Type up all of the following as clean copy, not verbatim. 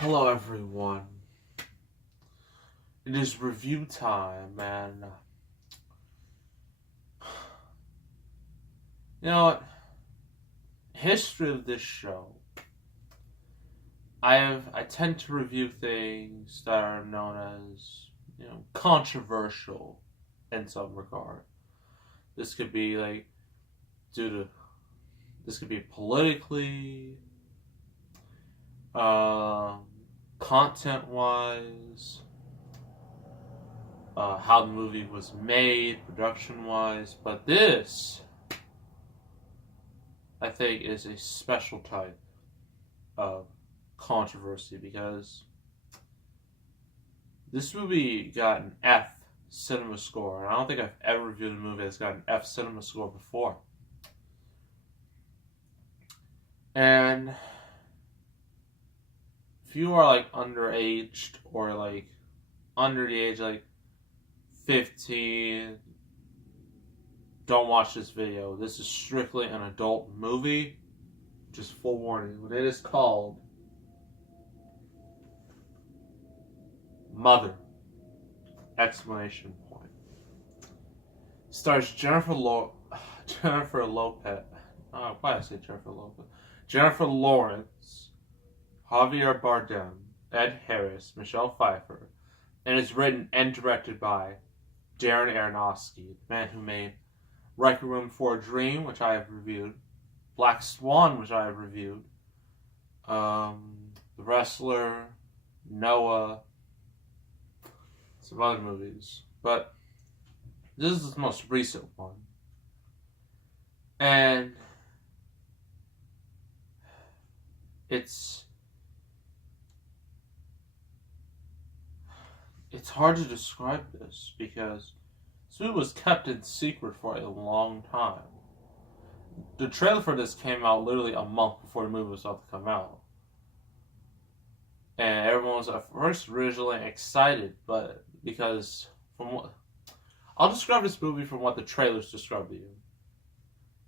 Hello, everyone. It is review time, and you know what? History of this show. I tend to review things that are known as controversial in some regard. This could be due to this could be politically, um, content wise. How the movie was made, production wise, but this, I think, is a special type of controversy because this movie got an F cinema score, and I don't think I've ever reviewed a movie that's got an F cinema score before. And if you are underaged or under the age 15, don't watch this video. This is strictly an adult movie. Just full warning. It is called Mother! Exclamation point. Stars Jennifer Lopez. Why did I say Jennifer Lopez? Jennifer Lawrence, Javier Bardem, Ed Harris, Michelle Pfeiffer, and it's written and directed by Darren Aronofsky, the man who made Requiem Room for a Dream, which I have reviewed, Black Swan, which I have reviewed, The Wrestler, Noah, some other movies. But this is the most recent one. And it's hard to describe this because this movie was kept in secret for a long time. The trailer for this came out literally a month before the movie was about to come out. And everyone was at first originally excited, but because I'll describe this movie from what the trailers describe to you.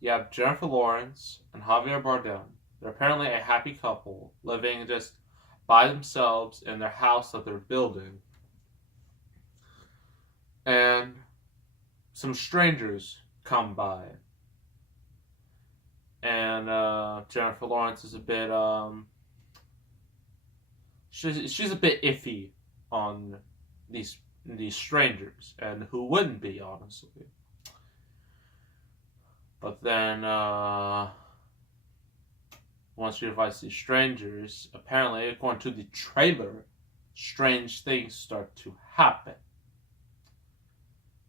You have Jennifer Lawrence and Javier Bardem. They're apparently a happy couple living just by themselves in their house that they're building. And some strangers come by. And Jennifer Lawrence is a bit she's a bit iffy on these strangers, and who wouldn't be, honestly. But then once she invites these strangers, apparently, according to the trailer, strange things start to happen.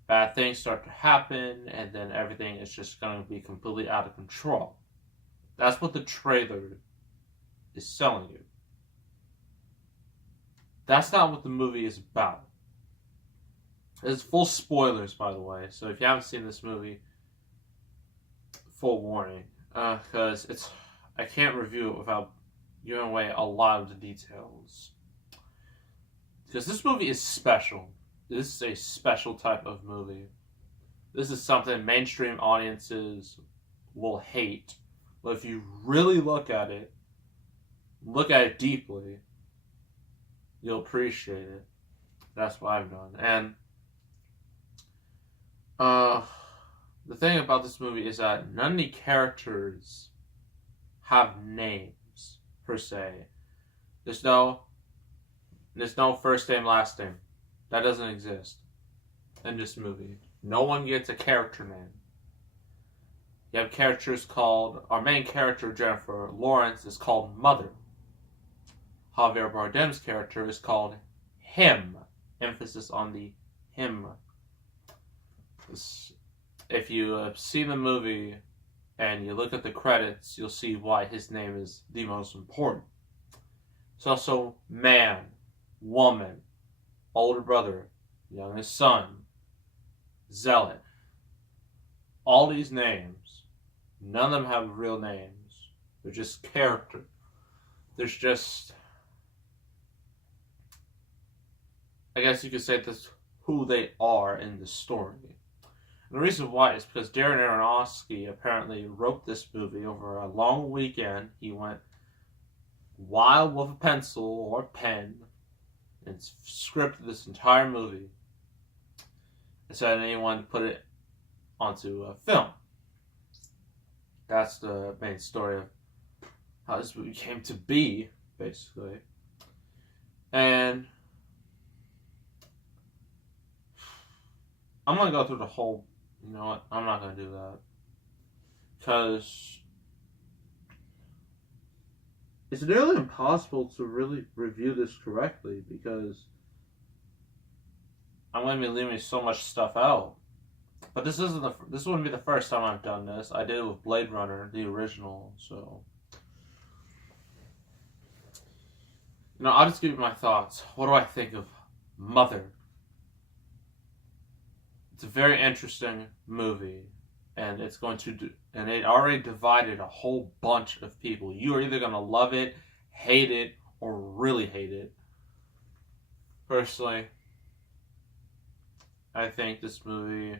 Bad things start to happen, and then everything is just going to be completely out of control. That's what the trailer is selling you. That's not what the movie is about. It's full spoilers, by the way, so if you haven't seen this movie, full warning, because I can't review it without giving away a lot of the details. Because this movie is special. This is a special type of movie. This is something mainstream audiences will hate. But if you really look at it deeply, you'll appreciate it. That's what I've done. And the thing about this movie is that none of the characters have names, per se. There's no first name, last name. That doesn't exist in this movie. No one gets a character name. You have characters called... Our main character, Jennifer Lawrence, is called Mother. Javier Bardem's character is called Him. Emphasis on the him. If you have seen the movie and you look at the credits, you'll see why his name is the most important. It's also man, woman, older brother, youngest son, zealot. All these names, none of them have real names. They're just character. There's just... I guess you could say that's who they are in the story. And the reason why is because Darren Aronofsky apparently wrote this movie over a long weekend. He went while with a pencil or pen and scripted this entire movie instead of anyone to put it onto a film. That's the main story of how this movie came to be, basically. And I'm going to go through the whole... You know what? I'm not going to do that. Because it's nearly impossible to really review this correctly because I'm going to be leaving so much stuff out. But this wouldn't be the first time I've done this. I did it with Blade Runner, the original, so... I'll just give you my thoughts. What do I think of Mother? It's a very interesting movie, and it's going to and it already divided a whole bunch of people. You are either going to love it, hate it, or really hate it. Personally, I think this movie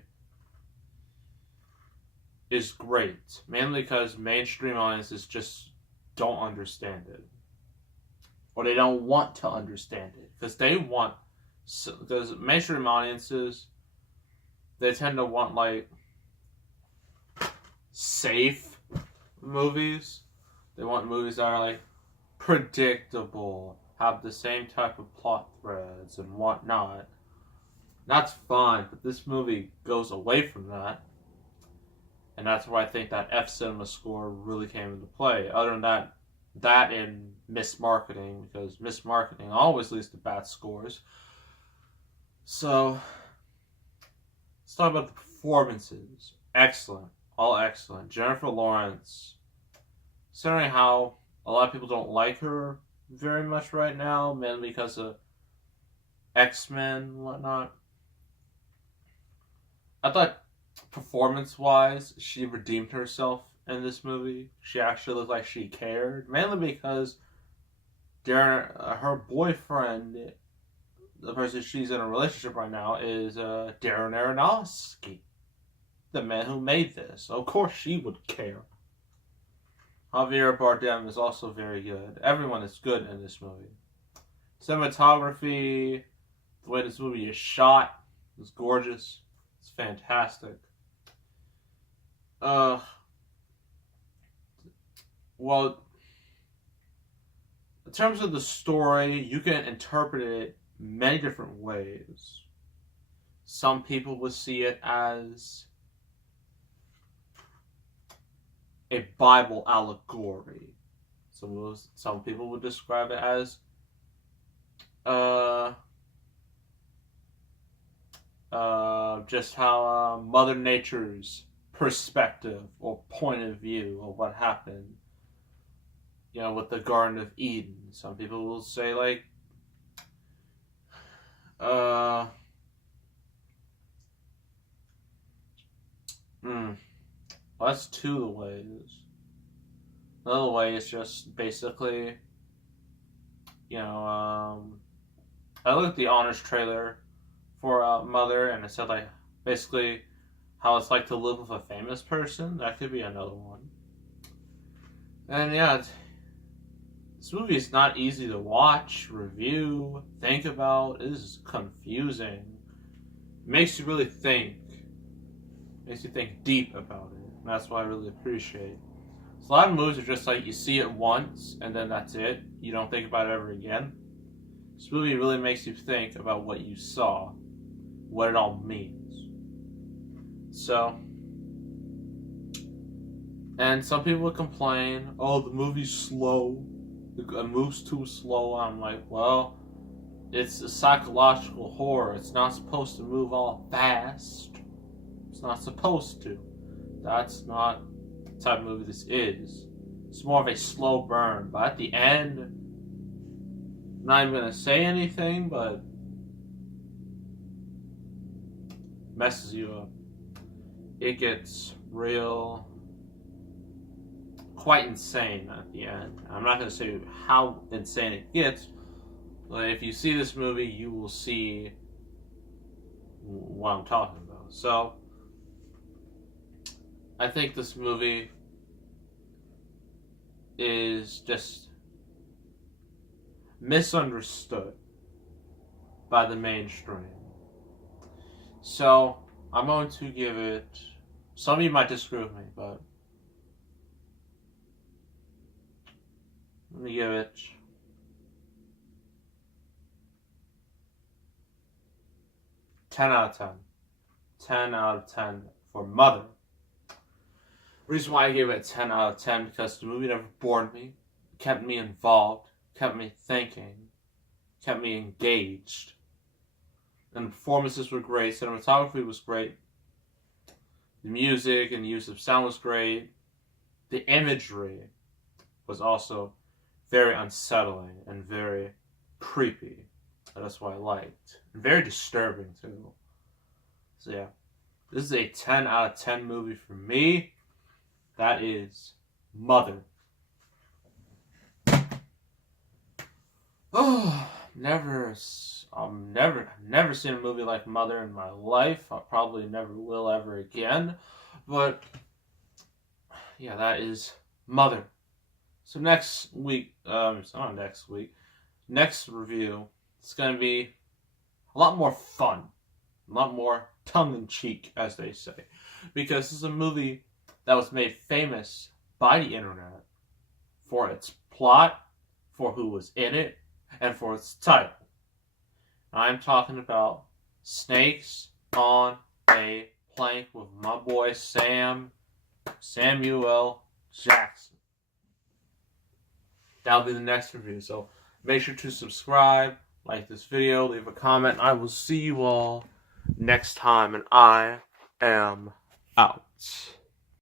is great, mainly because mainstream audiences just don't understand it. Or they don't want to understand it. Because mainstream audiences, they tend to want, like, safe movies. They want movies that are, like, predictable, have the same type of plot threads and whatnot. That's fine, but this movie goes away from that. And that's where I think that F Cinema score really came into play. Other than that and mismarketing, because mismarketing always leads to bad scores. So, let's talk about the performances. Excellent. All excellent. Jennifer Lawrence, considering how a lot of people don't like her very much right now, mainly because of X-Men and whatnot. I thought performance-wise, she redeemed herself in this movie. She actually looked like she cared, mainly because Darren, her boyfriend, the person she's in a relationship right now, is Darren Aronofsky, the man who made this. Of course she would care. Javier Bardem is also very good. Everyone is good in this movie. Cinematography, the way this movie is shot, is gorgeous. It's fantastic. Well, in terms of the story, you can interpret it many different ways. Some people would see it as a Bible allegory. Some people would describe it as just how Mother Nature's perspective or point of view of what happened, with the Garden of Eden. Some people will say, like, well, that's two ways. Another way is just basically, I looked at the honors trailer for Mother, and it said, like, basically how it's like to live with a famous person. That could be another one. And yeah, this movie is not easy to watch, review, think about. It is confusing. It makes you really think. Makes you think deep about it. And that's what I really appreciate. So a lot of movies are just like you see it once and then that's it. You don't think about it ever again. This movie really makes you think about what you saw, what it all means. So, and some people would complain, oh, the movie's slow. It moves too slow. I'm like, well, it's a psychological horror. It's not supposed to move all fast. It's not supposed to. That's not the type of movie this is. It's more of a slow burn. But at the end, I'm not even going to say anything, but messes you up. It gets quite insane at the end. I'm not going to say how insane it gets, but if you see this movie, you will see what I'm talking about. So, I think this movie is just misunderstood by the mainstream. So, I'm going to give it, some of you might disagree with me, but let me give it 10 out of 10. 10 out of 10 for Mother. The reason why I gave it a 10 out of 10 because the movie never bored me, kept me involved, kept me thinking, kept me engaged. And the performances were great, cinematography was great, the music and the use of sound was great, the imagery was also very unsettling and very creepy. That's what I liked. And very disturbing too. So yeah, this is a 10 out of 10 movie for me. That is Mother. Oh, never seen a movie like Mother in my life. I probably never will ever again. But yeah, that is Mother. So next week, it's not next week. Next review, it's gonna be a lot more fun, a lot more tongue-in-cheek, as they say, because this is a movie that was made famous by the internet for its plot, for who was in it, and for its title. I'm talking about Snakes on a Plank with my boy Samuel Jackson. That'll be the next review, so make sure to subscribe, like this video, leave a comment. I will see you all next time, and I am out.